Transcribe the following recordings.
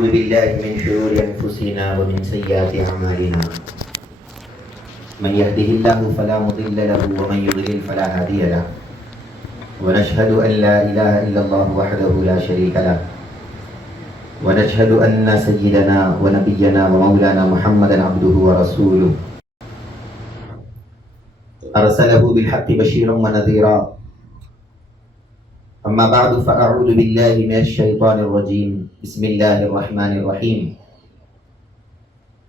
ونعوذ بالله من شرور أنفسنا ومن سيئات أعمالنا من يهده الله فلا مضل له ومن يضلل فلا هادي له ونشهد أن لا إله إلا الله وحده لا شريك له ونشهد أن سيدنا ونبينا ومولانا محمدا عبده ورسوله أرسله بالحق بشيرا ونذيرا أما بعد فأعوذ بالله من الشيطان الرجيم بسم الله الرحمن الرحيم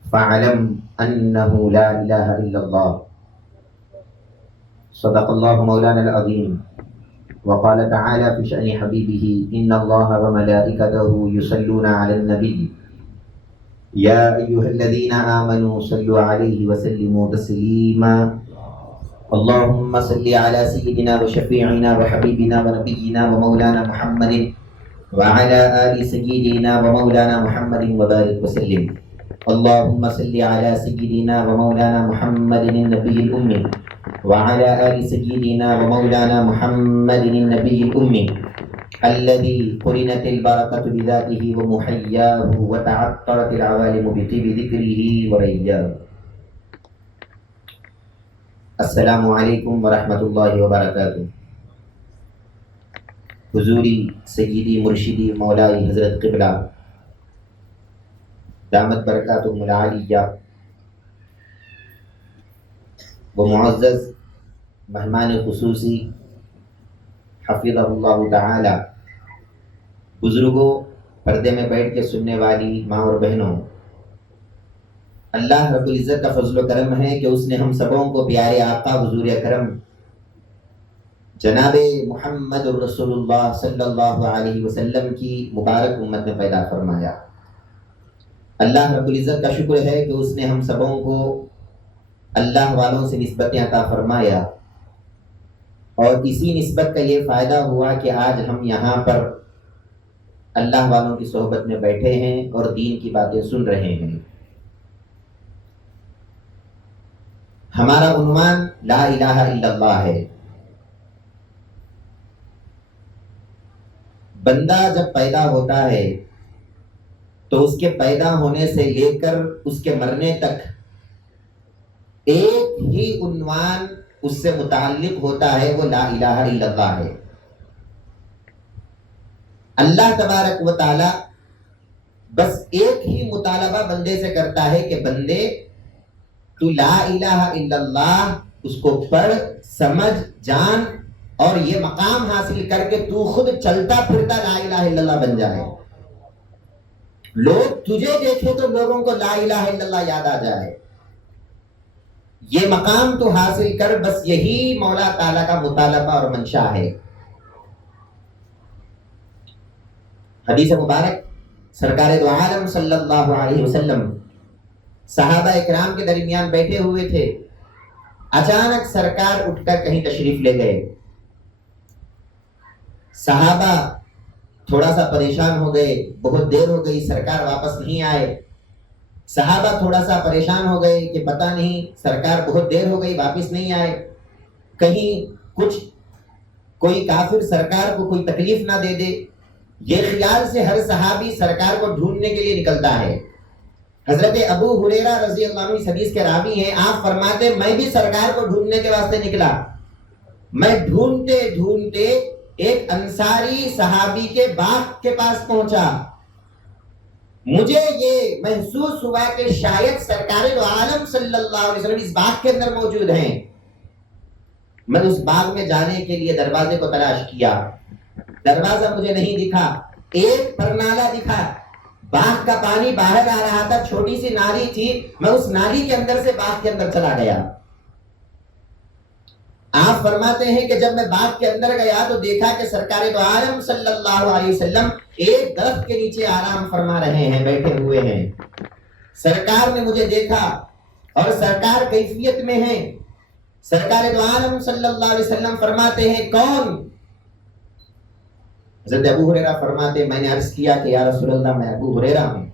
فاعلم أنه لا إله إلا الله صدق الله مولانا العظيم وقال تعالى في شأن حبيبه إن الله وملائكته يصلون على النبي يا أيها الذين آمنوا صلوا عليه وسلموا تسليما اللهم صل على سيدنا وشفيعنا وحبيبنا ونبينا ومولانا محمد وعلى آل سيدنا ومولانا محمد وبارك وسلم اللهم صل على سيدنا ومولانا محمد النبي الأمي وعلى آل سيدنا ومولانا محمد النبي الأمي الذي قرنت البركة بذاته ومحياه وتعطرت العوالم بطيب ذكره ورياه. السلام علیکم ورحمۃ اللہ وبرکاتہ. حضوری سیدی مرشدی مولائی حضرت قبلہ دامت برکاتہم العالیہ وہ معزز مہمان خصوصی حفظہ اللہ تعالی، بزرگوں، پردے میں بیٹھ کے سننے والی ماں اور بہنوں، اللہ رب العزت کا فضل و کرم ہے کہ اس نے ہم سبوں کو پیارے آقا حضور اکرم جناب محمد رسول اللہ صلی اللہ علیہ وسلم کی مبارک امت میں پیدا فرمایا. اللہ رب العزت کا شکر ہے کہ اس نے ہم سبوں کو اللہ والوں سے نسبتیں عطا فرمایا، اور اسی نسبت کا یہ فائدہ ہوا کہ آج ہم یہاں پر اللہ والوں کی صحبت میں بیٹھے ہیں اور دین کی باتیں سن رہے ہیں. ہمارا عنوان لا الہ الا اللہ ہے. بندہ جب پیدا ہوتا ہے تو اس کے پیدا ہونے سے لے کر اس کے مرنے تک ایک ہی عنوان اس سے متعلق ہوتا ہے، وہ لا الہ الا اللہ ہے. اللہ تبارک و تعالی بس ایک ہی مطالبہ بندے سے کرتا ہے کہ بندے تو لا الہ الا اللہ اس کو پڑھ، سمجھ، جان اور یہ مقام حاصل کر کے تو خود چلتا پھرتا لا الہ الا اللہ بن جائے. لوگ تجھے دیکھے تو لوگوں کو لا الہ الا اللہ یاد آ جائے. یہ مقام تو حاصل کر، بس یہی مولا تعالیٰ کا مطالبہ اور منشا ہے. حدیث مبارک سرکار دو عالم صلی اللہ علیہ وسلم صحابہ اکرام کے درمیان بیٹھے ہوئے تھے. اچانک سرکار اٹھ کر کہیں تشریف لے گئے. صحابہ تھوڑا سا پریشان ہو گئے، بہت دیر ہو گئی سرکار واپس نہیں آئے. صحابہ تھوڑا سا پریشان ہو گئے کہ پتہ نہیں سرکار بہت دیر ہو گئی واپس نہیں آئے، کہیں کوئی کافر سرکار کو کوئی تکلیف نہ دے دے. یہ خیال سے ہر صحابی سرکار کو ڈھونڈنے کے لیے نکلتا ہے. حضرت ابو ہریرہ رضی اللہ عنہ اس حدیث کے راوی ہیں. آپ فرماتے میں بھی سرکار کو ڈھونڈنے کے واسطے نکلا. میں ڈھونڈتے ڈھونڈتے ایک انصاری صحابی کے باغ کے پاس پہنچا. مجھے یہ محسوس ہوا کہ شاید سرکار دو عالم صلی اللہ علیہ وسلم اس باغ کے اندر موجود ہیں. میں اس باغ میں جانے کے لیے دروازے کو تلاش کیا، دروازہ مجھے نہیں دکھا. ایک پرنالہ دکھا، باغ کا پانی باہر آ رہا تھا، چھوٹی سی نالی تھی. میں اس نالی کے اندر سے باغ کے اندر چلا گیا. آپ فرماتے ہیں کہ جب میں باغ کے اندر گیا تو دیکھا کہ سرکار دو عالم صلی اللہ علیہ وسلم ایک درخت کے نیچے آرام فرما رہے ہیں، بیٹھے ہوئے ہیں. سرکار نے مجھے دیکھا اور سرکار کیفیت میں ہیں. سرکار دو عالم صلی اللہ علیہ وسلم فرماتے ہیں کون؟ حضرت ابو ہریرہ فرماتے میں نے عرض کیا کہ یا رسول اللہ میں ابو ہریرہ ہوں.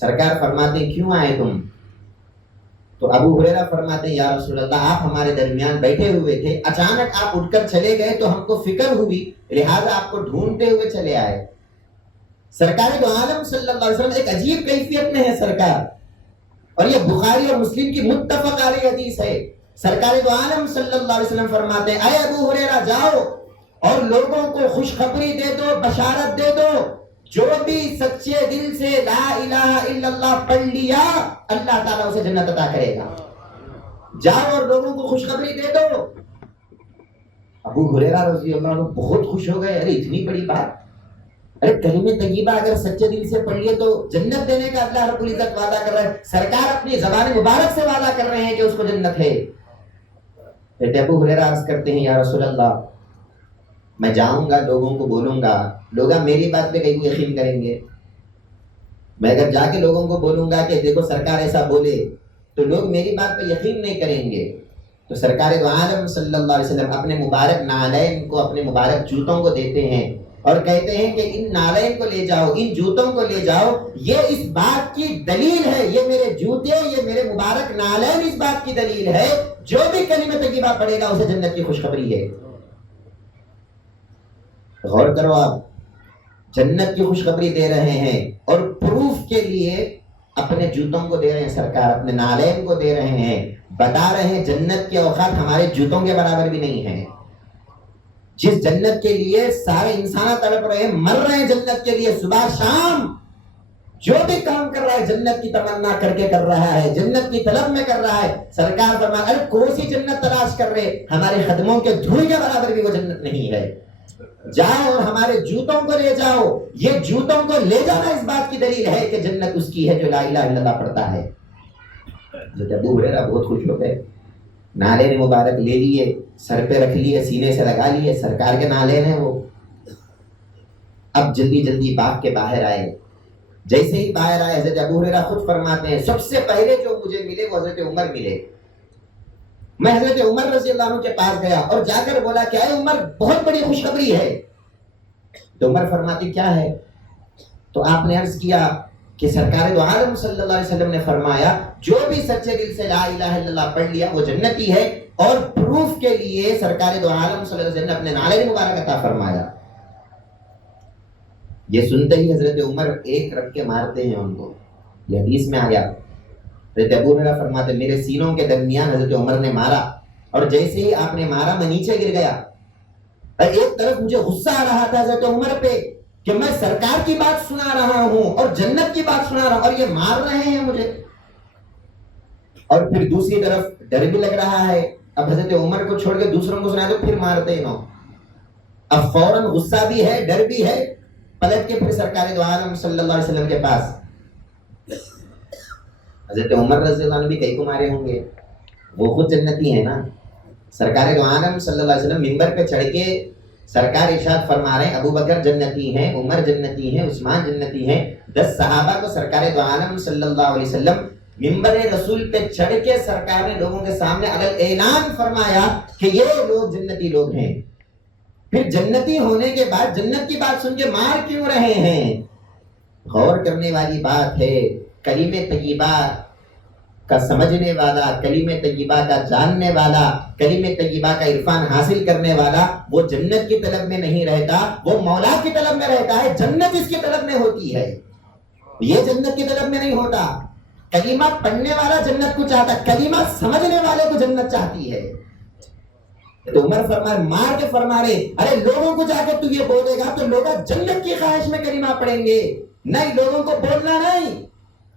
سرکار فرماتے کیوں آئے تم؟ تو ابو ہریرہ فرماتے ہیں یا رسول اللہ آپ ہمارے درمیان بیٹھے ہوئے تھے، اچانک آپ اٹھ کر چلے گئے تو ہم کو فکر ہوئی، لہذا آپ کو ڈھونڈتے ہوئے چلے آئے. سرکار دو عالم صلی اللہ علیہ وسلم ایک عجیب کیفیت میں ہے سرکار، اور یہ بخاری اور مسلم کی متفق علیہ حدیث ہے۔ سرکار دو عالم صلی اللہ علیہ وسلم فرماتے ہیں، اے ابو ہریرہ جاؤ اور لوگوں کو خوشخبری دے دو، بشارت دے دو، جو بھی سچے دل سے لا الہ الا اللہ پڑھ لیا اللہ تعالیٰ اسے جنت عطا کرے گا۔ جاؤ اور لوگوں کو خوشخبری دے دو۔ ابو ہریرہ رضی اللہ عنہ بہت خوش ہو گئے، ارے اتنی بڑی بات، ارے کلمہ طیبہ اگر سچے دل سے پڑھ لیے تو جنت دینے کا اللہ رب العزت وعدہ کر رہا ہے، سرکار اپنی زبان مبارک سے وعدہ کر رہے ہیں کہ اس کو جنت ہے۔ ابو ہریرہ عرض کرتے ہیں، یا رسول اللہ میں جاؤں گا، لوگوں کو بولوں گا، لوگ میری بات پہ کہیں یقین کریں گے؟ میں اگر جا کے لوگوں کو بولوں گا کہ دیکھو سرکار ایسا بولے تو لوگ میری بات پہ یقین نہیں کریں گے۔ تو سرکار دو عالم صلی اللہ علیہ وسلم اپنے مبارک نالین کو، اپنے مبارک جوتوں کو دیتے ہیں اور کہتے ہیں کہ ان نالین کو لے جاؤ، ان جوتوں کو لے جاؤ، یہ اس بات کی دلیل ہے، یہ میرے جوتے، یہ میرے مبارک نالین اس بات کی دلیل ہے، جو بھی کلمہ طیبہ پڑھے گا اسے جنت کی خوشخبری ہے۔ غور کرو، آپ جنت کی خوشخبری دے رہے ہیں اور پروف کے لیے اپنے جوتوں کو دے رہے ہیں، سرکار اپنے نالین کو دے رہے ہیں، بتا رہے ہیں جنت کے اوقات ہمارے جوتوں کے برابر بھی نہیں ہیں۔ جس جنت کے لیے سارے انسان تڑپ رہے ہیں، مر رہے ہیں جنت کے لیے، صبح شام جو بھی کام کر رہا ہے جنت کی تمنا کر کے کر رہا ہے، جنت کی طلب میں کر رہا ہے، سرکار فرماتے ہیں کون سی جنت تلاش کر رہے، ہمارے قدموں کے دھول کے برابر بھی وہ جنت نہیں ہے۔ جاؤ اور ہمارے جوتوں کو لے جاؤ، یہ جوتوں کو لے جانا اس بات کی دلیل ہے کہ جنت اس کی ہے جو لا الہ الا اللہ پڑھتا ہے۔ حضرت ابو ہریرہ بہت خوش ہو گئے، نالین مبارک لے لیے، سر پہ رکھ لیے، سینے سے لگا لیے، سرکار کے نالین ہیں وہ۔ اب جلدی جلدی باغ کے باہر آئے، جیسے ہی باہر آئے حضرت ابو ہریرہ خود فرماتے ہیں سب سے پہلے جو مجھے ملے وہ حضرت عمر ملے۔ میں حضرت عمر رضی اللہ عنہ کے پاس گیا اور جا کر بولا کہ اے عمر بہت بڑی خوشخبری ہے۔ تو عمر فرماتے کیا ہے؟ تو آپ نے عرض کیا کہ سرکار دو عالم صلی اللہ علیہ وسلم نے فرمایا جو بھی سچے دل سے لا الہ الا اللہ پڑھ لیا وہ جنتی ہے، اور پروف کے لیے سرکار دو عالم صلی اللہ علیہ وسلم نے اپنے نالین مبارک عطا فرمایا۔ یہ سنتے ہی حضرت عمر ایک رکھ کے مارتے ہیں ان کو، یہ حدیث میں آیا۔ حضرت ابو ہریرہ فرماتے میرے سینوں کے درمیان حضرت عمر نے مارا، اور جیسے ہی آپ نے مارا میں نیچے گر گیا، اور ایک طرف مجھے غصہ آ رہا تھا حضرت عمر پہ کہ میں سرکار کی بات سنا رہا ہوں اور جنت کی بات سنا رہا ہوں اور یہ مار رہے ہیں مجھے، اور پھر دوسری طرف ڈر بھی لگ رہا ہے، اب حضرت عمر کو چھوڑ کے دوسروں کو سنا تو پھر مارتے ہیں، اب فوراً غصہ بھی ہے، ڈر بھی ہے، پلٹ کے پھر سرکار دو عالم صلی اللہ علیہ وسلم کے پاس۔ حضرت عمر رضی اللہ عنہ بھی کئی کو مارے ہوں گے، وہ خود جنتی ہے نا۔ سرکار دو عالم صلی اللہ علیہ وسلم منبر پہ چڑھ کے سرکار ارشاد فرما رہے ہیں ابو بکر جنتی ہیں، عمر جنتی ہیں، عثمان جنتی ہیں۔ 10 صحابہ کو سرکار دو عالم صلی اللہ علیہ وسلم منبر رسول پہ چڑھ کے سرکار نے لوگوں کے سامنے اعلان فرمایا کہ یہ لوگ جنتی لوگ ہیں۔ پھر جنتی ہونے کے بعد جنت کی بات سن کے مار کیوں رہے ہیں؟ غور کرنے والی بات ہے۔ کلمہ طیبہ کا سمجھنے والا، کلمہ طیبہ کا جاننے والا، کلمہ طیبہ کا عرفان حاصل کرنے والا وہ جنت کی طلب میں نہیں رہتا، وہ مولا کی طلب میں رہتا ہے، جنت اس کی طلب میں ہوتی ہے، یہ جنت کی طلب میں نہیں ہوتا۔ کلمہ پڑھنے والا جنت کو چاہتا، کلمہ سمجھنے والے کو جنت چاہتی ہے۔ تو عمر فرما مار کے فرما رہے ارے لوگوں کو جا کے تو یہ بولے گا تو لوگ جنت کی خواہش میں کلمہ پڑھیں گے، نہیں لوگوں کو بولنا نہیں،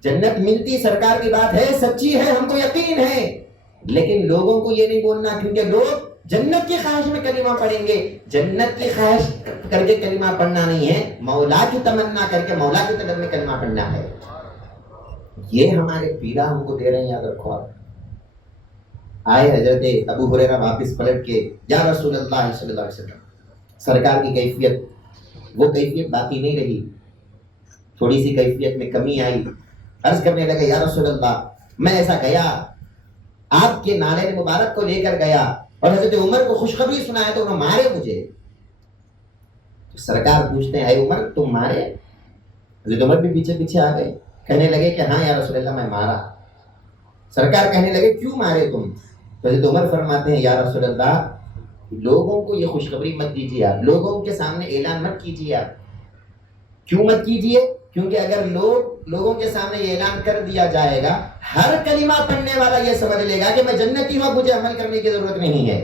جنت ملتی سرکار کی بات ہے، سچی ہے، ہم کو یقین ہے، لیکن لوگوں کو یہ نہیں بولنا کیونکہ لوگ جنت کی خواہش میں کلمہ پڑھیں گے۔ جنت کی خواہش کر کے کلمہ پڑھنا نہیں ہے، مولا کی تمنا کر کے مولا کی طلب میں کلمہ پڑھنا ہے۔ یہ ہمارے پیرا ہم کو دے رہے ہیں، یاد رکھو آپ۔ آئے حضرت ابو ہریرہ واپس پلٹ کے یا رسول اللہ صلی اللہ علیہ وسلم، سرکار کی کیفیت وہ کیفیت باقی نہیں رہی، تھوڑی سی کیفیت میں کمی آئی۔ عرض کرنے لگے یا رسول اللہ میں ایسا گیا، آپ کے نالین مبارک کو لے کر گیا اور حضرت عمر کو خوشخبری سنایا تو انہوں مارے مجھے۔ سرکار پوچھتے ہیں اے عمر تم مارے؟ حضرت عمر بھی پیچھے پیچھے آ گئے، کہنے لگے کہ ہاں یا رسول اللہ میں مارا۔ سرکار کہنے لگے کیوں مارے تم؟ تو حضرت عمر فرماتے ہیں یا رسول اللہ لوگوں کو یہ خوشخبری مت دیجیے، آپ لوگوں کے سامنے اعلان مت کیجیے، آپ کیوں مت کیجئے؟ کیونکہ اگر لوگوں کے سامنے یہ اعلان کر دیا جائے گا، ہر کلمہ پڑھنے والا یہ سمجھ لے گا کہ میں جنتی ہوں، مجھے عمل کرنے کی ضرورت نہیں ہے۔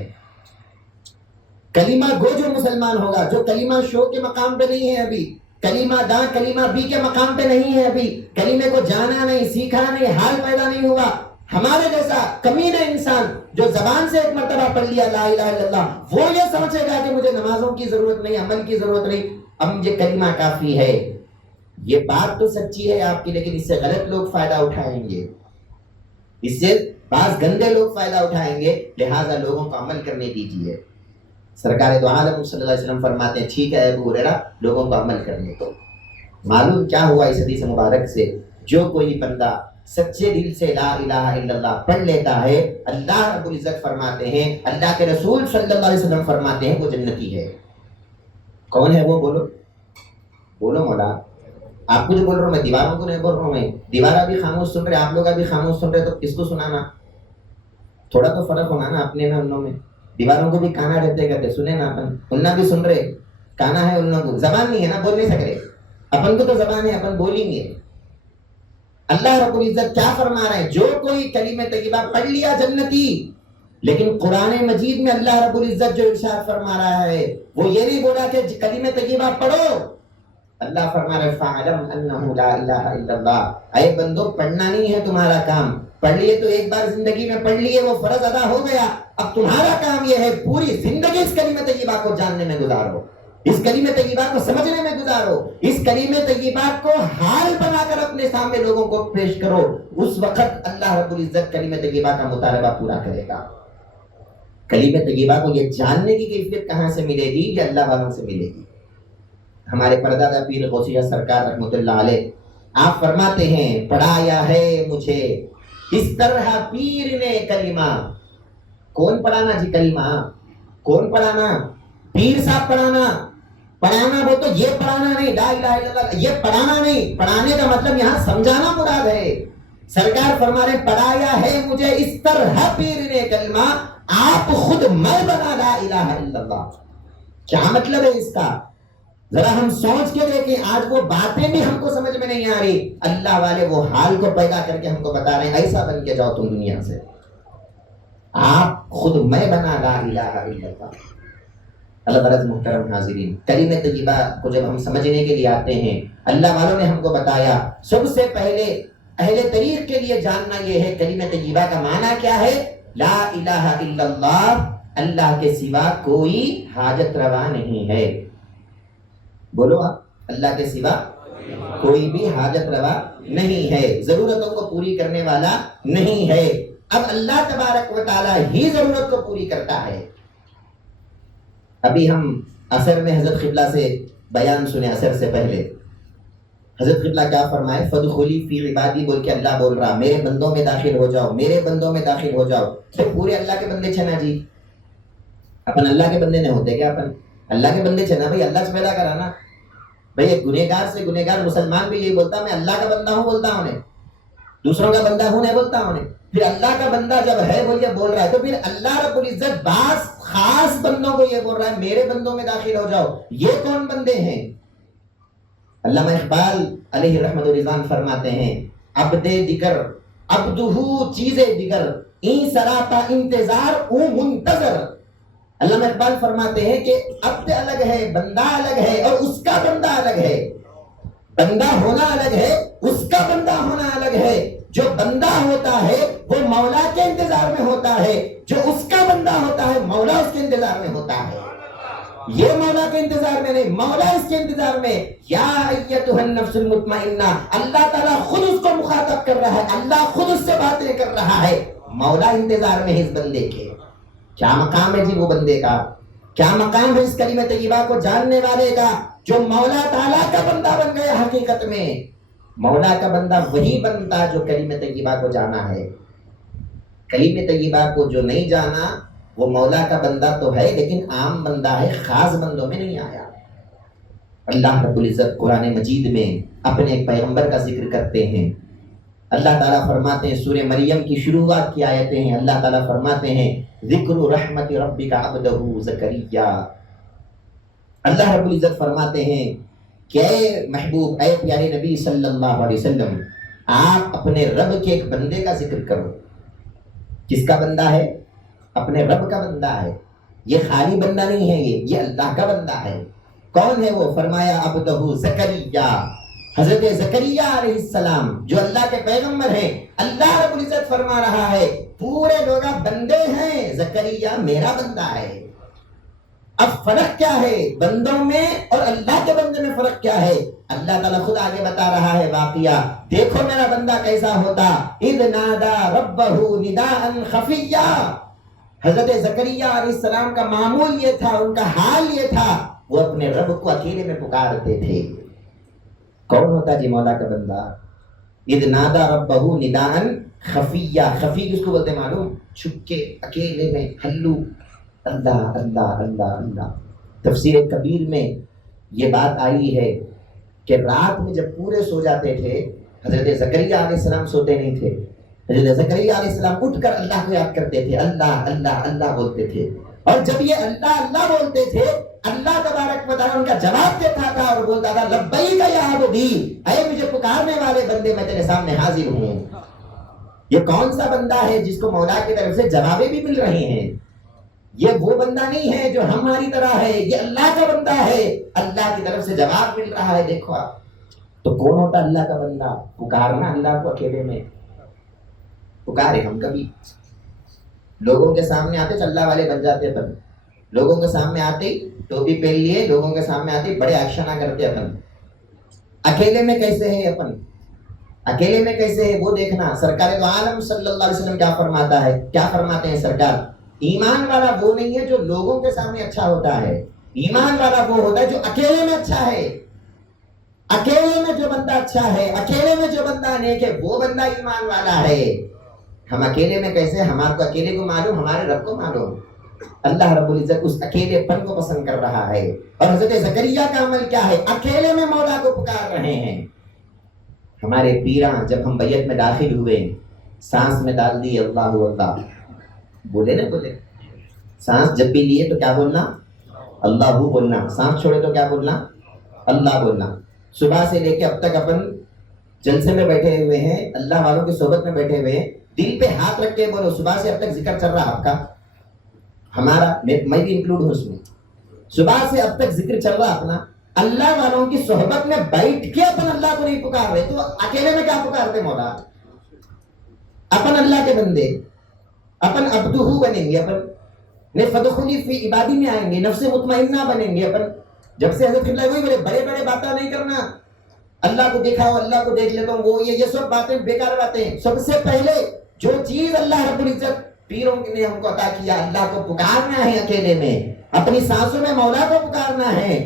کلمہ گو جو مسلمان ہوگا، جو کلمہ شو کے مقام پہ نہیں ہے ابھی، کلمہ داں کلمہ بی کے مقام پہ نہیں ہے ابھی، کلمے کو جانا نہیں، سیکھا نہیں، حال پیدا نہیں ہوا، ہمارے جیسا کمینہ انسان جو زبان سے ایک مرتبہ پڑھ لیا لا الہ الا اللہ، وہ یہ سمجھے گا کہ مجھے نمازوں کی ضرورت نہیں، عمل کی ضرورت نہیں، اب مجھے کلمہ کافی ہے۔ یہ بات تو سچی ہے آپ کی، لیکن اس سے غلط لوگ فائدہ اٹھائیں گے، اس سے بعض گندے لوگ فائدہ اٹھائیں گے، لہٰذا لوگوں کو عمل کرنے دیجیے۔ سرکار دو عالم صلی اللہ علیہ وسلم فرماتے ہیں ٹھیک ہے ابو ہریرہ، لوگوں کو عمل کرنے دو۔ معلوم کیا ہوا اس حدیث مبارک سے؟ جو کوئی بندہ سچے دل سے لا الہ الا اللہ پڑھ لیتا ہے، اللہ رب العزت فرماتے ہیں، اللہ کے رسول صلی اللہ علیہ وسلم فرماتے ہیں وہ جنتی ہے۔ کون ہے وہ؟ بولو بولو مولا، آپ کو جو بول رہا ہوں میں دیواروں کو نہیں بول رہا ہوں، میں دیوارہ بھی خاموش سن رہے، آپ لوگ بھی خاموش سن رہے، تو کس کو سنانا؟ تھوڑا تو فرق ہونا نا اپنے میں انہوں میں۔ دیواروں کو بھی کانا رہتے کہتے، سنے نا اپن، انہوں بھی سن رہے، کانا ہے انہوں کو، زبان نہیں ہے نا، بول نہیں سک رہے، اپن کو تو زبان ہے، اپن بولیں گے۔ اللہ رب العزت کیا فرما رہے ہیں؟ جو کوئی کلمہ طیبہ پڑھ لیا جنتی۔ لیکن قرآن مجید میں اللہ رب العزت جو ارشاد فرما رہا ہے وہ یہ نہیں بولا کہ کلمہ طیبہ پڑھو، اللہ فرما رہے فَعَلَمْ أَنَّهُ لَا إِلَهَ إِلَّا اللَّهُ، اے بندو پڑھنا نہیں ہے تمہارا کام، پڑھ لیے تو ایک بار زندگی میں پڑھ لیے، وہ فرض ادا ہو گیا، اب تمہارا کام یہ ہے پوری زندگی اس کلمہ طیبہ کو جاننے میں گزارو، اس کلمہ طیبہ کو سمجھنے میں گزارو، اس کلمہ طیبہ کو حال بنا کر اپنے سامنے لوگوں کو پیش کرو، اس وقت اللہ رب العزت کلمہ طیبہ کا مطالبہ پورا کرے گا۔ کلمہ طیبہ کو یہ جاننے کی کیفیت کہاں سے ملے گی؟ یہ اللہ والوں سے ملے گی۔ ہمارے پردادا پیر غوثیہ سرکار رحمۃ اللہ علیہ آپ فرماتے ہیں پڑھایا ہے مجھے اس طرح پیر نے کلمہ۔ کون پڑھانا جی کلمہ؟ کون پڑھانا؟ پیر صاحب پڑھانا۔ پڑھانا وہ تو یہ پڑھانا نہیں، لا الہ الا اللہ یہ پڑھانا نہیں، پڑھانے کا مطلب یہاں سمجھانا مراد ہے۔ سرکار فرما رہے پڑھایا ہے مجھے اس طرح پیر نے کلمہ، آپ خود میں بنا لا الہ الا اللہ۔ کیا مطلب ہے اس کا؟ ذرا ہم سوچ کے دیکھیں، آج وہ باتیں بھی ہم کو سمجھ میں نہیں آ رہی، اللہ والے وہ حال کو پیدا کر کے ہم کو بتا رہے ہیں ایسا بن کے جاؤ تم دنیا سے، آپ خود میں بنا لا الہ الا اللہ۔ اللہ برز محترم حاضرین، کلمہ طیبہ کو جب ہم سمجھنے کے لیے آتے ہیں، اللہ والوں نے ہم کو بتایا سب سے پہلے اہل طریق کے لیے جاننا یہ ہے کلمہ طیبہ کا معنی کیا ہے؟ لا الہ الا اللہ، اللہ کے سوا کوئی حاجت روا نہیں ہے۔ بولو آپ، اللہ کے سوا کوئی بھی حاجت روا نہیں ہے، ضرورتوں کو پوری کرنے والا نہیں ہے۔ اب اللہ تبارک و تعالی ہی ضرورت کو پوری کرتا ہے۔ ابھی ہم عصر میں حضرت قبلہ سے بیان سنے، عصر سے پہلے حضرت قبلہ کیا فرمائے؟ فَادْخُلِي فِي عِبَادِي بول کے اللہ بول رہا میرے بندوں میں داخل ہو جاؤ، میرے بندوں میں داخل ہو جاؤ۔ پھر پورے اللہ کے بندے چھنا جی، اپن اللہ کے بندے نہیں ہوتے کیا؟ اپن اللہ کے بندے چھنا، بھائی اللہ سے پیدا کرانا، بھائی ایک گنہگار سے گنہگار مسلمان بھی یہی بولتا میں اللہ کا بندہ ہوں، بولتا ہوں انہیں، دوسروں کا بندہ ہوں نہیں بولتا ہوں انہیں۔ پھر اللہ کا بندہ جب ہے بول رہا ہے، تو پھر اللہ رب العزت بعض خاص بندوں کو یہ بول رہا ہے میرے بندوں میں داخل ہو جاؤ۔ یہ کون بندے ہیں؟ علامہ اقبال علیہ رحمت و رضوان فرماتے ہیں عبد دیگر عبدہو چیز دیگر این سراپا انتظار او منتظر۔ علامہ اقبال فرماتے ہیں کہ عبد الگ ہے، بندہ الگ ہے، اور اس کا بندہ الگ ہے۔ بندہ ہونا الگ ہے، اس کا بندہ ہونا الگ ہے۔ جو بندہ ہوتا ہے وہ مولا کے انتظار میں ہوتا ہے، جو اس کا بندہ ہوتا ہے مولا اس کے انتظار میں ہوتا ہے۔ یہ مولا کے انتظار میں نہیں، مولا اس کے انتظار میں۔ یا ایتھا النفس المطمئنہ، اللہ تعالیٰ خود اس کو مخاطب کر رہا ہے، اللہ خود اس سے باتیں کر رہا ہے، مولا انتظار میں ہے اس بندے کے۔ کیا مقام ہے جی وہ بندے کا؟ کیا مقام ہے اس کلمہ طیبہ کو جاننے والے کا جو مولا تعالیٰ کا بندہ بن گیا؟ حقیقت میں مولا کا بندہ وہی بنتا جو کلمہ طیبہ کو جانا ہے۔ کلمہ طیبہ کو جو نہیں جانا وہ مولا کا بندہ تو ہے لیکن عام بندہ ہے، خاص بندوں میں نہیں آیا۔ اللہ رب العزت قرآن مجید میں اپنے پیغمبر کا ذکر کرتے ہیں۔ اللہ تعالیٰ فرماتے ہیں، سورہ مریم کی شروعات کی آیتیں ہیں، اللہ تعالیٰ فرماتے ہیں ذکر رحمت ربک عبدہ زکریا۔ اللہ رب العزت فرماتے ہیں کہ اے محبوب، اے پیارے نبی صلی اللہ علیہ وسلم، آپ اپنے رب کے ایک بندے کا ذکر کرو۔ کس کا بندہ ہے؟ اپنے رب کا بندہ ہے۔ یہ خالی بندہ نہیں ہے، یہ اللہ کا بندہ ہے۔ کون ہے وہ؟ فرمایا عبدہ زکریا، حضرت زکریا علیہ السلام جو اللہ کے پیغمبر ہیں۔ اللہ رب العزت فرما رہا ہے پورے لوگ بندے ہیں، زکریا میرا بندہ ہے۔ اب فرق کیا ہے بندوں میں اور اللہ کے بندے میں؟ فرق کیا ہے؟ اللہ تعالیٰ خود آگے بتا رہا ہے واقعہ، دیکھو میرا بندہ کیسا ہوتا۔ اذ نادا ربہ نداء خفیا، حضرت زکریا علیہ السلام کا معمول یہ تھا، ان کا حال یہ تھا، وہ اپنے رب کو اکیلے میں پکارتے تھے۔ کون ہوتا جی مولا کا بندہ؟ اذ نادا ربہ نداء خفیا، خفی کس کو بولتے معلوم؟ چھپ کے، اکیلے میں، ہلو، اللہ اللہ اللہ اللہ۔ تفسیر کبیر میں یہ بات آئی ہے کہ رات میں جب پورے سو جاتے تھے، حضرت زکریا علیہ السلام سوتے نہیں تھے، حضرت زکریا علیہ السلام اٹھ کر اللہ کو یاد کرتے تھے، اللہ اللہ اللہ بولتے تھے، اور جب یہ اللہ اللہ بولتے تھے اللہ تبارک و تعالیٰ ان کا جواب دیتا تھا اور بولتا تھا لبیک یا عبدی، اے مجھے پکارنے والے بندے میں تیرے سامنے حاضر ہوں۔ یہ کون سا بندہ ہے جس کو مولا کی طرف سے جوابیں بھی مل رہے ہیں؟ یہ وہ بندہ نہیں ہے جو ہماری طرح ہے، یہ اللہ کا بندہ ہے، اللہ کی طرف سے جواب مل رہا ہے۔ دیکھو آپ، تو کون ہوتا اللہ کا بندہ؟ پکارنا اللہ کو اکیلے میں۔ پکارے ہم کبھی لوگوں کے سامنے آتے چلہ والے بن جاتے، اپن لوگوں کے سامنے آتے ٹوپی پہن لیے، لوگوں کے سامنے آتے بڑے ایکشن کرتے، اپن اکیلے میں کیسے ہے؟ اپن اکیلے میں کیسے ہے وہ دیکھنا۔ سرکار دو عالم صلی اللہ علیہ وسلم کیا فرماتا ہے، کیا فرماتے ہیں سرکار؟ ایمان والا وہ نہیں ہے جو لوگوں کے سامنے اچھا ہوتا ہے، ایمان والا وہ ہوتا ہے جو اکیلے میں اچھا ہے۔ اکیلے میں جو بندہ اچھا ہے، اکیلے میں جو بندہ نیک ہے، وہ بندہ ایمان والا ہے۔ ہم اکیلے میں کیسے؟ ہمارے کو اکیلے کو معلوم، ہمارے رب کو معلوم۔ اللہ رب العزت اس اکیلے پن کو پسند کر رہا ہے۔ اور حضرت زکریا کا عمل کیا ہے؟ اکیلے میں مولا کو پکار رہے ہیں۔ ہمارے پیراں جب ہم بیعت میں داخل ہوئے، سانس میں ڈال دی اللہ اللہ، بولے نا بولے، سانس جب بھی لیے تو کیا بولنا؟ اللہ بولنا، سانس چھوڑے تو کیا بولنا؟ اللہ بولنا۔ صبح سے لے کے اب تک اپن جلسے میں بیٹھے ہوئے ہیں، اللہ والوں کی صحبت میں بیٹھے ہوئے ہیں، دل پہ ہاتھ رکھ کے بولو، صبح سے اب تک ذکر چل رہا آپ کا، ہمارا، میں بھی انکلوڈ ہوں اس میں، صبح سے اب تک ذکر چل رہا اپنا، اللہ والوں کی صحبت میں بیٹھ کے اپن اللہ کو نہیں پکار رہے، تو اکیلے میں کیا پکارتے مولا؟ اپن اللہ کے بندے، اپن عبدہ بنیں گے، اپن فدخلی فی عبادی میں آئیں گے، نفس مطمئنہ بنیں گے۔ اپن جب سے حضرت قبلہ وہی بڑے بڑے باتیں نہیں کرنا، اللہ کو دیکھا ہو، اللہ کو دیکھ لیتا ہوں، وہ یہ سب باتیں بیکار باتیں۔ سب سے پہلے جو چیز اللہ رب العزت پیروں نے ہم کو عطا کیا، اللہ کو پکارنا ہے اکیلے میں، اپنی سانسوں میں مولا کو پکارنا ہے،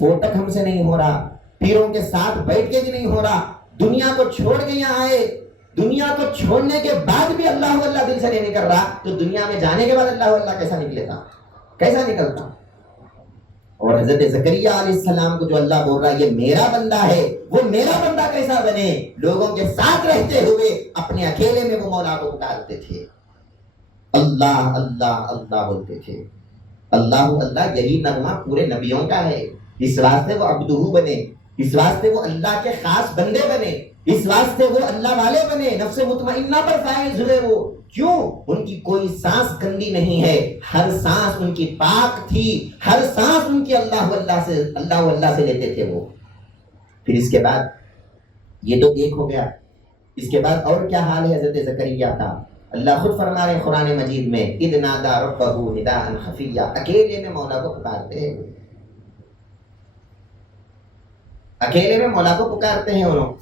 وہ تک ہم سے نہیں ہو رہا، پیروں کے ساتھ بیٹھ کے بھی نہیں ہو رہا۔ دنیا کو چھوڑ کے یہاں آئے، دنیا کو چھوڑنے کے بعد بھی اللہ اللہ دل سے نہیں نکل رہا، تو دنیا میں جانے کے بعد اللہ اللہ کیسا نکلے گا؟ کیسا نکلتا؟ اور حضرت زکریا علیہ السلام کو جو اللہ بول رہا ہے یہ میرا بندہ ہے، وہ میرا بندہ کیسا بنے؟ لوگوں کے ساتھ رہتے ہوئے اپنے اکیلے میں وہ مولا کو پکارتے تھے، اللہ اللہ اللہ بولتے تھے۔ اللہ اللہ یہی نغمہ پورے نبیوں کا ہے، اس واسطے وہ عبدہ بنے، اس واسطے وہ اللہ کے خاص بندے بنے، اس واسطے وہ اللہ والے بنے، نفس مطمئنہ پر فائز ہوئے۔ وہ کیوں؟ ان کی کوئی سانس گندی نہیں ہے، ہر سانس ان کی پاک تھی، ہر سانس ان کی اللہ اللہ سے لیتے تھے وہ۔ پھر اس کے بعد یہ تو ایک ہو گیا، اس کے بعد اور کیا حال ہے حضرت زکریا کا؟ اللہ خود فرما رہے ہیں قرآن مجید میں، اذ نادا ربہ نداء خفیا، اکیلے میں مولا کو پکارتے ہیں، اکیلے میں مولا کو پکارتے ہیں انہوں،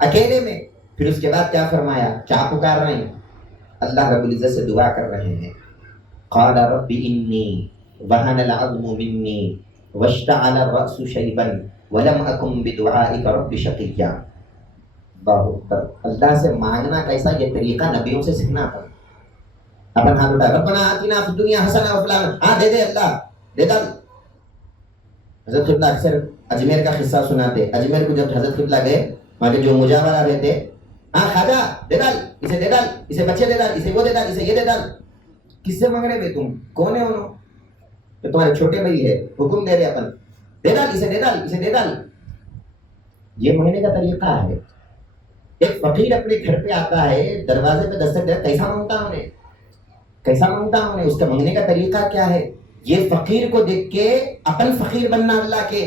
اکیلے میں۔ پھر اس کے بعد کیا فرمایا؟ کیا پکار رہے ہیں؟ اللہ رب العزت سے دعا کر رہے ہیں، قال رب انی وہن العظم منی واشتعل الرأس شیبا ولم اکن بدعائک رب شقیا۔ اللہ اکبر، اللہ سے مانگنا کیسا، یہ طریقہ نبیوں سے سیکھنا تھا۔ اپن ہاتھ اٹھا، ربنا آتنا فی الدنیا حسنہ وفی الآخرۃ، ہاں دے دے اللہ، دے دل۔ حضرت قبلہ اکثر اجمیر کا قصہ سناتے، اجمیر کو جب حضرت قبلہ گئے، وہاں کے جو مجاورہ رہتے، ہاں خواجہ دے ڈال، اسے دے ڈال، اسے بچے دے ڈال، اسے وہ دے ڈال، اسے یہ دے ڈال۔ کس سے مانگ رہے بھائی تم؟ کون ہے انہوں؟ تو تمہارے چھوٹے بھائی ہے، حکم دے رہے اپن، دے ڈال، اسے دے ڈال، اسے دے ڈال۔ یہ مانگنے کا طریقہ ہے. ایک فقیر اپنے گھر پہ آتا ہے, دروازے پہ دستک دے, کیسا مانگتا انہیں, کیسا مانگتا انہیں, اس کا مانگنے کا طریقہ کیا ہے؟ یہ فقیر کو دیکھ کے اپن فقیر بننا اللہ کے.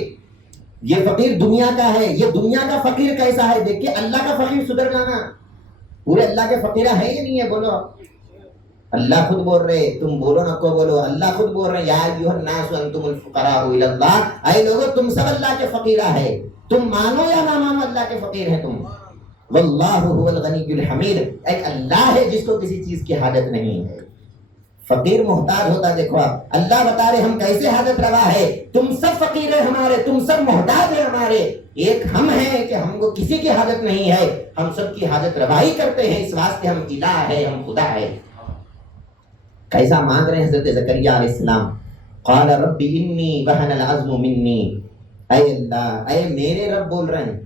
یہ فقیر دنیا کا ہے, یہ دنیا کا فقیر کیسا ہے دیکھ کے اللہ کا فقیر سدھر جانا. پورے اللہ کے فقیرہ ہے یا نہیں ہے؟ بولو. اللہ خود بول رہے, تم بولو نہ کو بولو, اللہ خود بول رہے یا ایھا الناس انتم الفقراء الی اللہ, اے لوگو تم سب اللہ کے فقیرہ ہے, تم مانو یا نہ مانو اللہ کے فقیر ہیں تم. واللہ هو الغنی الحمید, ایک اللہ ہے جس کو کسی چیز کی حاجت نہیں ہے. فقیر محتاج ہوتا, دیکھو آپ, اللہ بتا رہے ہم کیسے حاجت روا ہے, تم سب فقیر ہیں ہمارے, تم سب محتاج ہیں ہمارے, ایک ہم ہیں کہ ہم کو کسی کی حاجت نہیں ہے, ہم سب کی حاجت روائی کرتے ہیں, اس واسطے ہم الہ ہے, ہم خدا ہے. کیسا مانگ رہے ہیں حضرت زکریا علیہ السلام, قال رب انی وہن العظم منی, اے اللہ, اے میرے رب بول رہے ہیں,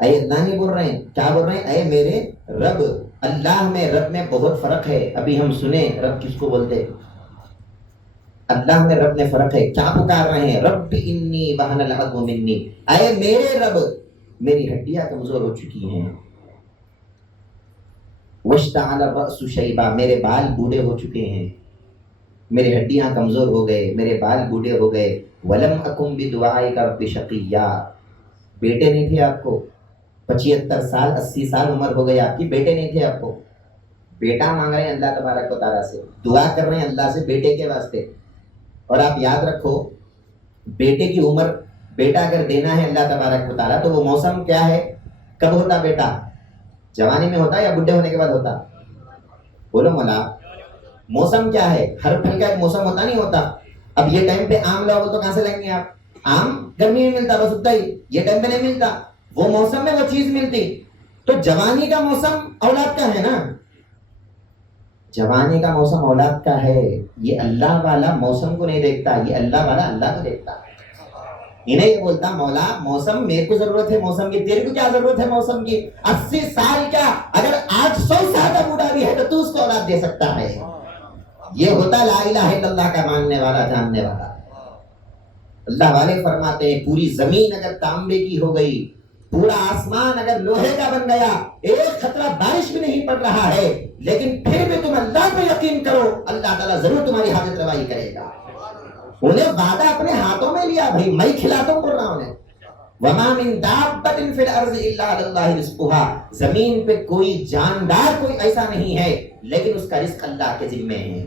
اے اللہ نہیں بول رہے ہیں, کیا بول رہے ہیں؟ اے میرے رب. اللہ میں رب میں بہت فرق ہے. ابھی ہم سنیں رب کس کو بولتے, اللہ میں رب میں فرق ہے. کیا پکار رہے ہیں؟ رب انی وہن العظم منی, اے میرے رب میری ہڈیاں کمزور ہو چکی ہیں, واشتعل الرأس شیبا, میرے بال بوڑھے ہو چکے ہیں, میری ہڈیاں کمزور ہو گئے, میرے بال بوڑھے ہو گئے. ولم اکن بدعائک رب شقیا, بیٹے نہیں تھے آپ کو, 75 سال 80 سال عمر ہو گئی آپ کی, بیٹے نہیں تھے آپ کو. بیٹا مانگ رہے ہیں اللہ تبارک و تعالیٰ سے, دعا کر رہے ہیں اللہ سے بیٹے کے واسطے. اور آپ یاد رکھو, بیٹے کی عمر, بیٹا اگر دینا ہے اللہ تبارک و تعالیٰ تو وہ موسم کیا ہے, کب ہوتا بیٹا؟ جوانی میں ہوتا یا بڈھے ہونے کے بعد ہوتا؟ بولو مولا, موسم کیا ہے؟ ہر پھل کا ایک موسم ہوتا نہیں ہوتا. اب یہ ٹائم پہ آم لاؤ تو کہاں سے لیں گے آپ؟ آم گرمی میں ملتا, بس اتنا ہی, یہ ٹائم پہ نہیں ملتا, وہ موسم میں وہ چیز ملتی. تو جوانی کا موسم اولاد کا ہے نا, جوانی کا موسم اولاد کا ہے. یہ اللہ والا موسم کو نہیں دیکھتا, یہ اللہ والا اللہ کو دیکھتا. انہیں یہ بولتا مولا موسم میرے کو ضرورت ہے موسم کی, تیرے کو کیا ضرورت ہے موسم کی؟ 80 سال کا اگر آج 100 سال کا بوڑھا بھی ہے تو تو اس کو اولاد دے سکتا ہے. یہ ہوتا لا الہ الا اللہ کا ماننے والا, جاننے والا. اللہ والے فرماتے ہیں پوری زمین اگر تانبے کی ہو گئی, پورا آسمان اگر لوہے کا بن گیا, ایک خطرہ بارش بھی نہیں پڑ رہا ہے, لیکن پھر بھی تم اللہ پہ یقین کرو, اللہ تعالیٰ ضرور تمہاری حاجت روائی کرے گا. انہیں وعدہ اپنے ہاتھوں میں لیا, بھائی میں کھلاتا ہوں, بول رہا ہوں. وما من دابۃ فی الارض الا علی اللہ رزقها, زمین پہ کوئی جاندار کوئی ایسا نہیں ہے لیکن اس کا رزق اللہ کے ذمے ہے.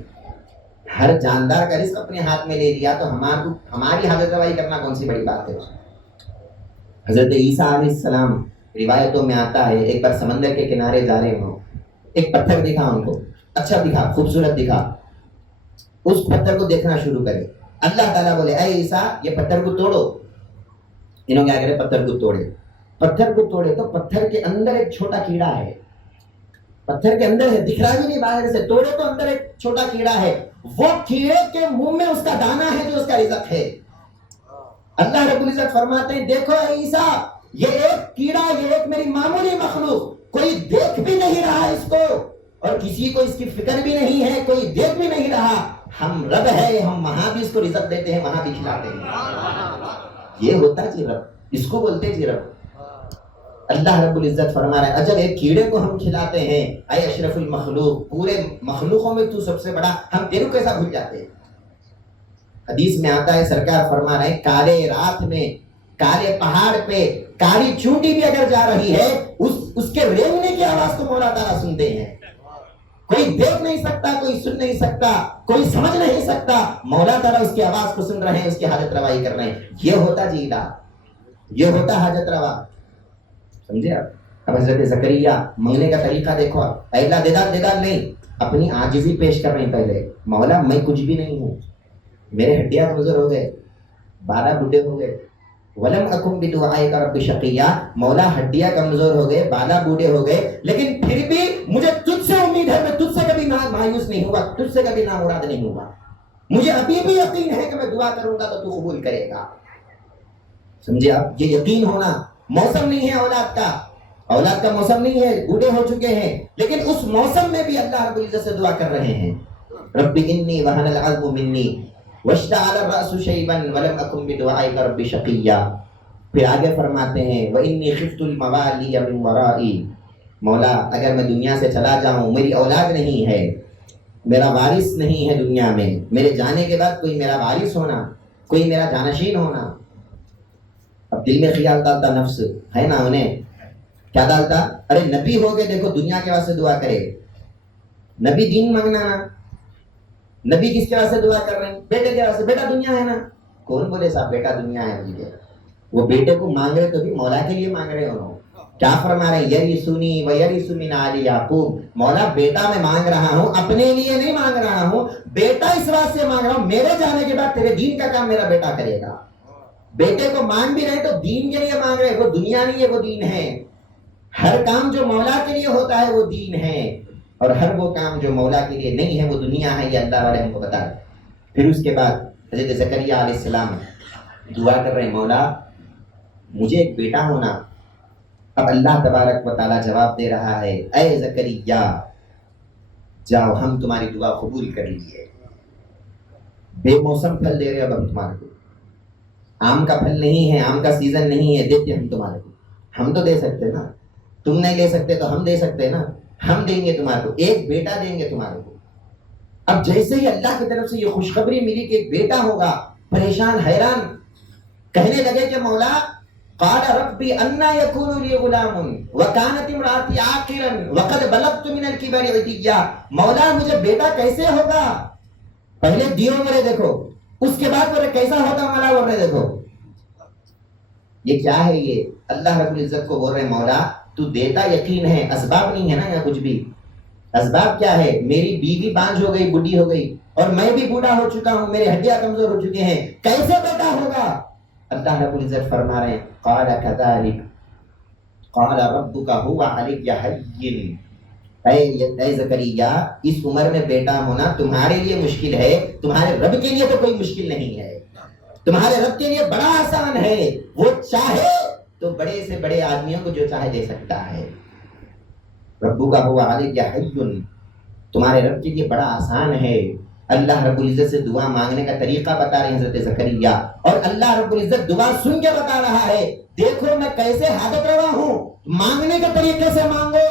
ہر جاندار کا رزق اپنے ہاتھ میں لے لیا تو ہماری حاجت روائی کرنا کون سی بڑی بات ہے؟ حضرت عیسیٰ علیہ السلام, روایتوں میں آتا ہے ایک بار سمندر کے کنارے جا رہے ہوں, ایک پتھر دکھا ان کو, اچھا دکھا, خوبصورت دکھا. اس پتھر کو دیکھنا شروع کرے. اللہ تعالیٰ بولے اے عیسیٰ یہ پتھر کو توڑو. انہوں کیا کرے, پتھر کو توڑے. پتھر کو توڑے تو پتھر کے اندر ایک چھوٹا کیڑا ہے, پتھر کے اندر ہے, دکھ رہا بھی نہیں باہر سے, توڑے تو اندر ایک چھوٹا کیڑا ہے. وہ کیڑے کے منہ میں اس کا دانہ ہے جو اس کا رزق ہے. اللہ رب العزت فرماتے ہیں دیکھو اے عیسیٰ, یہ ایک کیڑا, یہ ایک میری معمولی مخلوق, کوئی دیکھ بھی نہیں رہا اس کو, اور کسی کو اس کی فکر بھی نہیں ہے, کوئی دیکھ بھی نہیں رہا. ہم رب ہے, ہم وہاں بھی اس کو رزق دیتے ہیں, وہاں بھی کھلاتے ہیں. یہ ہوتا جی رب, اس کو بولتے جی رب. اللہ رب العزت فرما رہا ہے اجل ایک کیڑے کو ہم کھلاتے ہیں, اے اشرف المخلوق, پورے مخلوقوں میں تو سب سے بڑا, ہم تیرے کو کیسا بھول جاتے ہیں؟ حدیث میں آتا ہے سرکار فرما رہے ہیں کالے رات میں, کالے پہاڑ پہ کالی چونٹی بھی اگر جا رہی ہے, اس کے رینگنے کی آواز کو مولا تعالیٰ سنتے ہیں. کوئی دیکھ نہیں سکتا, کوئی سن نہیں سکتا, کوئی سمجھ نہیں سکتا, مولا تعالیٰ اس کی آواز کو سن رہے ہیں, اس کی حاجت روائی کر رہے ہیں. یہ ہوتا جی الہ, یہ ہوتا حاجت روا. سمجھے آپ؟ اب حضرت زکریا مانگنے کا طریقہ دیکھو آپ, اللہ دیدار نہیں, اپنی عاجزی پیش کر رہے ہیں پہلے. مولا میں کچھ بھی نہیں ہوں, میرے ہڈیاں کمزور ہو گئے, 12 بڈھے ہو گئے. ولم اکن بدعائک رب شقیا, مولا ہڈیاں کمزور ہو گئے, 12 بوڑھے ہو گئے, لیکن پھر بھی مجھے تجھ سے امید ہے, میں تجھ سے کبھی مایوس نہیں ہوا, تجھ سے کبھی نامراد نہیں ہوا. مجھے ابھی بھی یقین ہے کہ میں دعا کروں گا تو تو قبول کرے گا. سمجھے آپ؟ یہ یقین ہونا. موسم نہیں ہے اولاد کا, اولاد کا موسم نہیں ہے, بوڑھے ہو چکے ہیں, لیکن اس موسم میں بھی اللہ رب العزت سے دعا کر رہے ہیں. رب انی وہن العظم منی واشتعل الرأس شیبا ولم اکن بدعائک رب شقیا. پھر آگے فرماتے ہیں وَإِنِّي خِفْتُ الْمَوَالِيَ مِنْ وَرَائِي، مولا اگر میں دنیا سے چلا جاؤں، میری اولاد نہیں ہے، میرا وارث نہیں ہے دنیا میں، میرے جانے کے بعد کوئی میرا وارث ہونا، کوئی میرا جانشین ہونا. اب دل میں خیال ڈالتا نفس ہے نا انہیں، کیا ڈالتا؟ ارے نبی ہو کے دیکھو دنیا کے واسطے دعا کرے، نبی دین مانگنا نا، نبی کس کے واسطے دعا کر رہے ہیں؟ بیٹے کے واسطے، بیٹا دنیا ہے نا. کون بولے صاحب بیٹا دنیا ہے مجھے؟ وہ بیٹے کو مانگ رہے تو بھی مولا کے لیے مانگ رہے انہوں. کیا فرما رہے ہیں؟ یرثنی ویرث من آل یعقوب، مولا بیٹا میں مانگ رہا ہوں، اپنے لیے نہیں مانگ رہا ہوں، بیٹا اس واسطے مانگ رہا ہوں میرے جانے کے بعد تیرے دین کا کام میرا بیٹا کرے گا. بیٹے کو مانگ بھی رہے تو دین کے لیے مانگ رہے، وہ دنیا نہیں ہے وہ دین ہے. ہر کام جو مولا کے لیے ہوتا ہے وہ دین ہے، اور ہر وہ کام جو مولا کے لیے نہیں ہے وہ دنیا ہے. یہ اللہ والے ہم کو بتا رہے. پھر اس کے بعد حضرت زکریا علیہ السلام دعا کر رہے ہیں مولا مجھے ایک بیٹا ہونا. اب اللہ تبارک و تعالیٰ جواب دے رہا ہے اے زکریا جاؤ ہم تمہاری دعا قبول کر لیے، بے موسم پھل دے رہے اب ہم تمہارے کو. آم کا پھل نہیں ہے، آم کا سیزن نہیں ہے، دیتے ہم تمہارے کو. ہم تو دے سکتے نا، تم نہیں لے سکتے تو ہم دے سکتے نا، ہم دیں گے تمہارے کو، ایک بیٹا دیں گے تمہارے کو. اب جیسے ہی اللہ کی طرف سے یہ خوشخبری ملی کہ ایک بیٹا ہوگا، پریشان حیران کہنے لگے کہ مولا قال ربی انا یکون لی غلام وکانت امراتی عاقرا وقد بلغت من الکبر عتیا، مولا مجھے بیٹا کیسے ہوگا؟ پہلے دیو میرے دیکھو، اس کے بعد میرے کیسا ہوگا مولا بول رہے دیکھو. یہ کیا ہے؟ یہ اللہ رب العزت کو بول رہے مولا تو دیتا یقین ہے، اسباب نہیں ہے نا یہاں کچھ بھی. اسباب کیا ہے؟ میری بیوی بانجھ ہو گئی، بڈھی ہو گئی، اور میں بھی بوڑھا ہو چکا ہوں، میرے ہڈیاں کمزور ہو چکے ہیں، کیسے بیٹا ہوگا؟ اللہ رب العزت فرما رہے ہیں قال كذلك قال ربك هو علي هين، اے زکریا اس عمر میں بیٹا ہونا تمہارے لیے مشکل ہے، تمہارے رب کے لیے تو کوئی مشکل نہیں ہے، تمہارے رب کے لیے بڑا آسان ہے. وہ چاہے تو بڑے سے بڑے آدمیوں کو جو چاہے دے سکتا ہے. ربک هو علي هين، تمہارے رب کے لیے بڑا آسان ہے. اللہ رب العزت سے دعا مانگنے کا طریقہ بتا رہے ہیں حضرت زکریا، اور اللہ رب العزت دعا سن کے بتا رہا ہے دیکھو میں کیسے حاجت روا ہوں، مانگنے کے طریقے سے مانگو،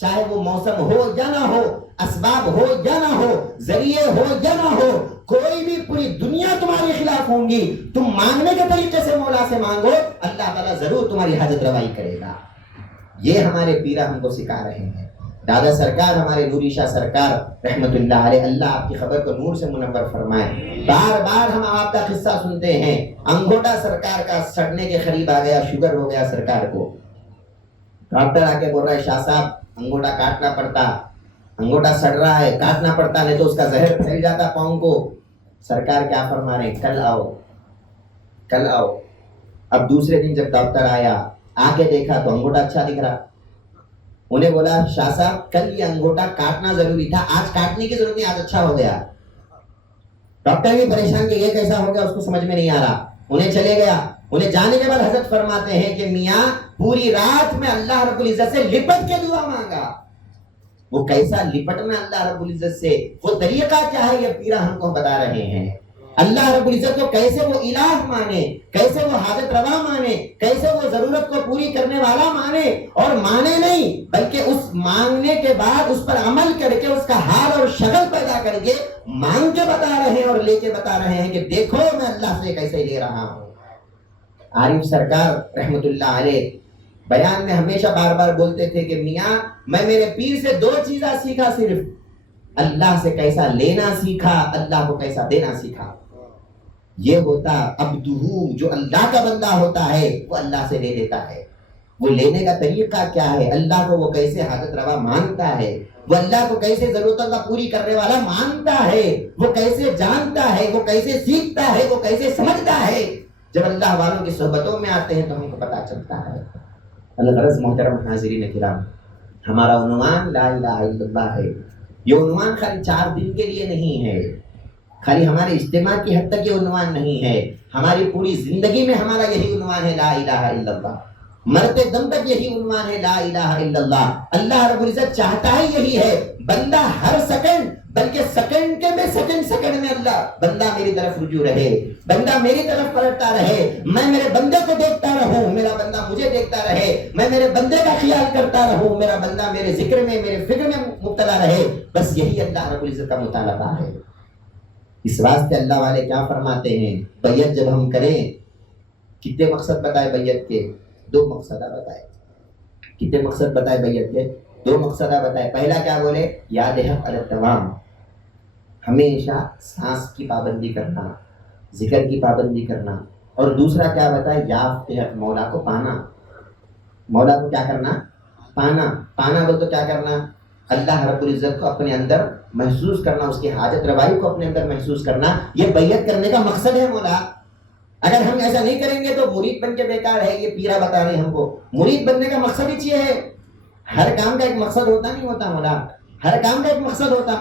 چاہے وہ موسم ہو یا نہ ہو، اسباب ہو یا نہ ہو، ذریعے ہو یا نہ ہو، کوئی بھی پوری دنیا تمہارے خلاف ہوں گی، تم مانگنے کے طریقے سے مولا سے مانگو، اللہ تعالیٰ ضرور تمہاری حاجت روائی کرے گا. یہ ہمارے پیرا ہم کو سکھا رہے ہیں. دادا سرکار ہمارے نوری شاہ سرکار رحمت اللہ علیہ، اللہ آپ کی خبر کو نور سے منور فرمائے. بار بار ہم آپ کا قصہ سنتے ہیں، انگوٹا سرکار کا سڑنے کے قریب آ گیا، شوگر ہو گیا سرکار کو. ڈاکٹر آ کے بول رہا ہے شاہ صاحب انگوٹا کاٹنا پڑتا، انگوٹا سڑ رہا ہے، کاٹنا پڑتا نہیں تو اس کا زہر پھیل جاتا پاؤں کو. سرکار کیا فرما رہے ہیں؟ کل آؤ کل آؤ. اب دوسرے دن جب ڈاکٹر آیا، آ کے دیکھا تو انگوٹا اچھا دکھ رہا. انہیں بولا شاہ صاحب کل یہ انگوٹا کاٹنا ضروری تھا، آج کاٹنے کی ضرورت نہیں، آج اچھا ہو گیا. ڈاکٹر بھی پریشان کہ یہ کیسا ہو گیا، اس کو سمجھ میں نہیں آ رہا. انہیں چلے گیا. انہیں جانے کے بعد حضرت فرماتے ہیں کہ میاں پوری رات میں اللہ رب العزت سے لپٹ کے دعا مانگا. وہ کیسا لپٹنا اللہ رب العزت سے، وہ طریقہ کیا ہے، یہ پیرا ہم کو بتا رہے ہیں. اللہ رب العزت کو کیسے وہ الہ مانے، کیسے وہ حاجت روا مانے، کیسے وہ ضرورت کو پوری کرنے والا مانے، اور مانے نہیں بلکہ اس مانگنے کے بعد اس پر عمل کر کے اس کا حال اور شکل پیدا کر کے مانگ کے بتا رہے ہیں اور لے کے بتا رہے ہیں کہ دیکھو میں اللہ سے کیسے لے رہا ہوں. عارف سرکار رحمت اللہ علیہ بیان میں ہمیشہ بار بار بولتے تھے کہ میاں میں میرے پیر سے 2 چیزیں سیکھا، صرف اللہ سے کیسا لینا سیکھا، اللہ کو کیسا دینا سیکھا. یہ ہوتا عبدہو، جو اللہ کا بندہ ہوتا ہے وہ اللہ سے لے لیتا ہے. وہ لینے کا طریقہ کیا ہے، اللہ کو وہ کیسے حاجت روا مانتا ہے، وہ اللہ کو کیسے ضرورتوں کا پوری کرنے والا مانتا ہے، وہ کیسے جانتا ہے، وہ کیسے سیکھتا ہے، وہ کیسے سمجھتا ہے. جب اللہ والوں کی صحبتوں میں آتے ہیں تو ہم کو پتا چلتا ہے. الغرض محترم حاضرین کرام، ہمارا عنوان لا الہ الا اللہ ہے. یہ عنوان خالی 4 دن کے لیے نہیں ہے، خالی ہمارے اجتماع کی حد تک یہ عنوان نہیں ہے، ہماری پوری زندگی میں ہمارا یہی عنوان ہے لا الہ الا اللہ. مرتے دم تک یہی عنوان ہے لا الہ الا اللہ. اللہ رب العزت چاہتا ہی یہی ہے، بندہ ہر سیکنڈ بلکہ سیکنڈ میں اللہ بندہ میری طرف رجوع رہے، بندہ میری طرف پلٹتا رہے، میں میرے بندے کو دیکھتا رہوں، میرا بندہ مجھے دیکھتا رہے، میں میرے بندے کا خیال کرتا رہوں، میرا بندہ میرے ذکر میں میرے فکر میں مبتلا رہے، بس یہی اللہ رب العزت کا مطالبہ ہے۔ اس واسطے اللہ والے کیا فرماتے ہیں، بیعت جب ہم کریں، کتنے مقصد بتائے بیعت کے؟ 2 مقصد بتائے۔ کتنے مقصد بتائے بیعت کے؟ 2 مقصد بتائے۔ پہلا کیا بولے؟ یاد حق علی الدوام، ہمیشہ سانس کی پابندی کرنا، ذکر کی پابندی کرنا، اور دوسرا کیا بتائے؟ یافت حق، مولا کو پانا۔ مولا کو کیا کرنا؟ پانا وہ تو کیا کرنا؟ اللہ رب العزت کو اپنے اندر محسوس کرنا، اس کی حاجت روائی کو اپنے اندر محسوس کرنا، یہ بیعت کرنے کا مقصد ہے مولا۔ اگر ہم ایسا نہیں کریں گے تو مرید بن کے بیکار ہے، یہ پیرا بتا رہے ہیں ہم کو۔ مرید بننے کا مقصد ہی یہ ہے، ہر کام کا ایک مقصد ہوتا نہیں ہوتا مولا، ہر کام کا ایک مقصد ہوتا۔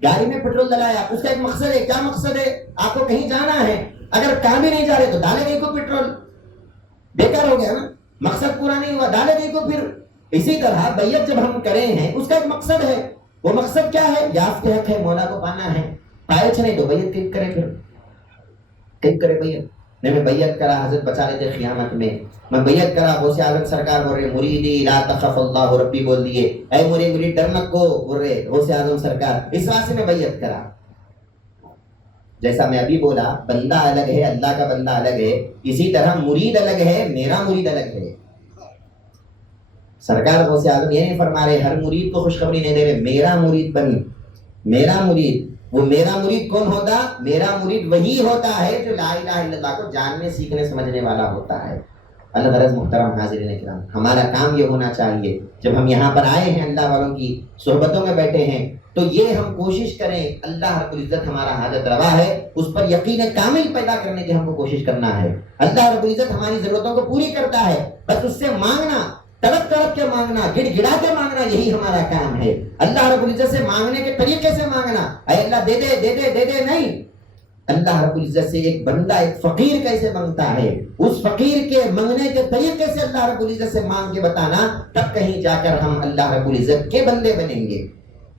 گاڑی میں پیٹرول ڈلایا، اس کا ایک مقصد ہے۔ کیا مقصد ہے؟ آپ کو کہیں جانا ہے، اگر کام ہی نہیں جا رہے تو ڈالے گئی کو پیٹرول، بیکار ہو گیا نا، مقصد پورا نہیں ہوا، ڈالے گئی کو پھر۔ اسی طرح بیعت جب ہم کرے ہیں، اس کا ایک مقصد ہے، وہ مقصد کیا ہے؟ یافت حق ہے، مولا کو پانا ہے۔ پائے چھنے تو بیعت کیوں کرے؟ پھر کیوں کرے بیعت؟ نہیں میں بیعت کرا، حضرت بچا لیتے قیامت میں بیعت کرا، غوث اعظم سرکار بول رہے مریدی لا تخف اللہ ربی بول دیے، اے مرید ڈرنا کو بول رہے غوث اعظم سرکار، اس واسطے میں بیعت کرا۔ جیسا میں ابھی بولا بندہ الگ ہے، اللہ کا بندہ الگ ہے، اسی طرح مرید الگ ہے، میرا مرید الگ ہے۔ سرکار غوث اعظم یہ نہیں فرما رہے ہر مرید کو خوشخبری نہیں دے رہے، میرا مرید بن، میرا مرید۔ وہ میرا مرید کون ہوتا؟ میرا مرید وہی ہوتا ہے جو لا الہ الا اللہ کو جاننے سیکھنے سمجھنے والا ہوتا ہے۔ اللہ غرض محترم حاضرین کرام، ہمارا کام یہ ہونا چاہیے جب ہم یہاں پر آئے ہیں، اللہ والوں کی صحبتوں میں بیٹھے ہیں، تو یہ ہم کوشش کریں اللہ رب العزت ہمارا حاجت روا ہے، اس پر یقین کامل پیدا کرنے کی ہم کو کوشش کرنا ہے۔ اللہ رب العزت ہماری ضرورتوں کو پوری کرتا ہے، بس اس سے مانگنا، تڑپ تڑپ کے مانگنا، گڑ گڑا کے مانگنا، یہی ہمارا کام ہے۔ اللہ رب العزت سے مانگنے کے طریقے سے مانگنا، اے اللہ دے دے دے دے دے دے نہیں۔ اللہ رب العزت سے ایک بندہ ایک فقیر کیسے مانگتا ہے، اس فقیر کے مانگنے کے طریقے سے اللہ رب العزت سے مانگ کے بتانا، تب کہیں جا کر ہم اللہ رب العزت کے بندے بنیں گے۔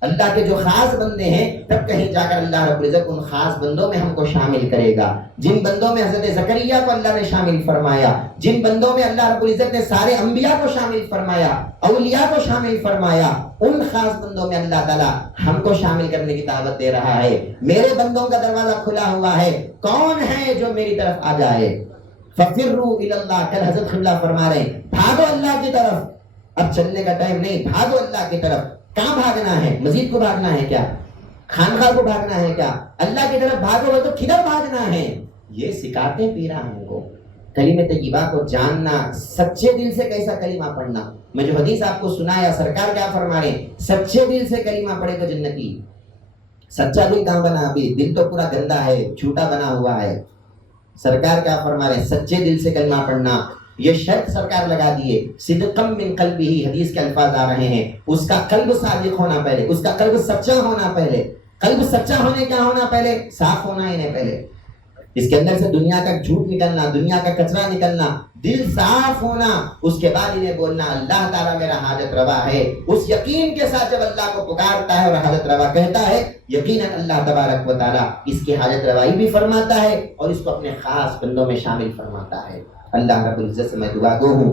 اللہ کے جو خاص بندے ہیں، تب کہیں جا کر اللہ رب العزت ان خاص بندوں میں ہم کو شامل کرے گا، جن بندوں میں حضرت زکریا کو اللہ نے شامل فرمایا، جن بندوں میں اللہ رب العزت نے سارے انبیاء کو شامل فرمایا، اولیاء کو شامل فرمایا، ان خاص بندوں میں اللہ تعالیٰ ہم کو شامل کرنے کی دعوت دے رہا ہے۔ میرے بندوں کا دروازہ کھلا ہوا ہے، کون ہے جو میری طرف آ جائے؟ فَفِرُّوا إِلَى اللَّهِ، کل حضرت قبلہ فرما رہے ہیں بھاگو اللہ کی طرف، اب چلنے کا ٹائم نہیں، بھاگو اللہ کی طرف۔ کہاں بھاگنا ہے؟ مسجد کو بھاگنا ہے کیا؟ خانقاہ کو بھاگنا ہے کیا؟ اللہ کی طرف بھاگو گے تو کدھر بھاگنا ہے؟ یہ سکھاتے پیرا ہم کو کلمہ طیبہ کو جاننا، سچے دل سے کیسا کلمہ پڑھنا۔ میں جو حدیث آپ کو سنایا، سرکار کیا فرما رہے ہیں؟ سچے دل سے کلمہ پڑھے تو جنتی۔ سچا دل کہاں بنا؟ ابھی دل تو پورا گندا ہے، جھوٹا بنا ہوا ہے۔ سرکار کیا فرما رہے ہیں؟ سچے دل سے کلمہ پڑھنا، یہ شرط سرکار لگا دیے، صدقم من قلبہ، حدیث کے الفاظ آ رہے ہیں، اس کا قلب صادق ہونا پہلے، اس کا قلب سچا ہونا پہلے۔ قلب سچا ہونے کیا ہونا پہلے؟ صاف ہونا ہی نہیں پہلے، اس کے اندر سے دنیا کا جھوٹ نکلنا، دنیا کا کچرا نکلنا، دل صاف ہونا، اس کے بعد انہیں بولنا اللہ تعالیٰ میرا حاجت روا ہے۔ اس یقین کے ساتھ جب اللہ کو پکارتا ہے اور حاجت روا کہتا ہے، یقیناً اللہ تبارک و تعالیٰ اس کی حاجت روائی بھی فرماتا ہے اور اس کو اپنے خاص بندوں میں شامل فرماتا ہے۔ اللہ رب العزت سے میں دعا گو ہوں،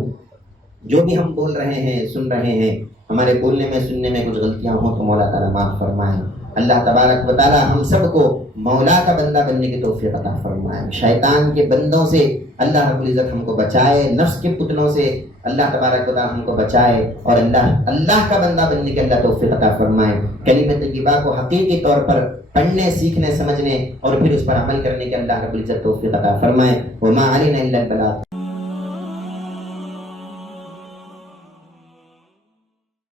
جو بھی ہم بول رہے ہیں سن رہے ہیں، ہمارے بولنے میں سننے میں کچھ غلطیاں ہوں تو مولا تعالیٰ معاف فرمائیں۔ اللہ تبارک و تعالیٰ ہم سب کو مولا کا بندہ بننے کی توفیق عطا فرمائے، شیطان کے بندوں سے اللہ رب العزت ہم کو بچائے، نفس کے پتلوں سے اللہ تبارک و تعالیٰ ہم کو بچائے، اور اللہ کا بندہ بننے کی اللہ توفیق عطا فرمائے۔ کلمہ طیبہ کو حقیقی طور پر پڑھنے، سیکھنے، سمجھنے اور پھر اس پر عمل کرنے کے اللہ رب العزت توفیق عطا فرمائے۔ وما علینا الا البلاغ۔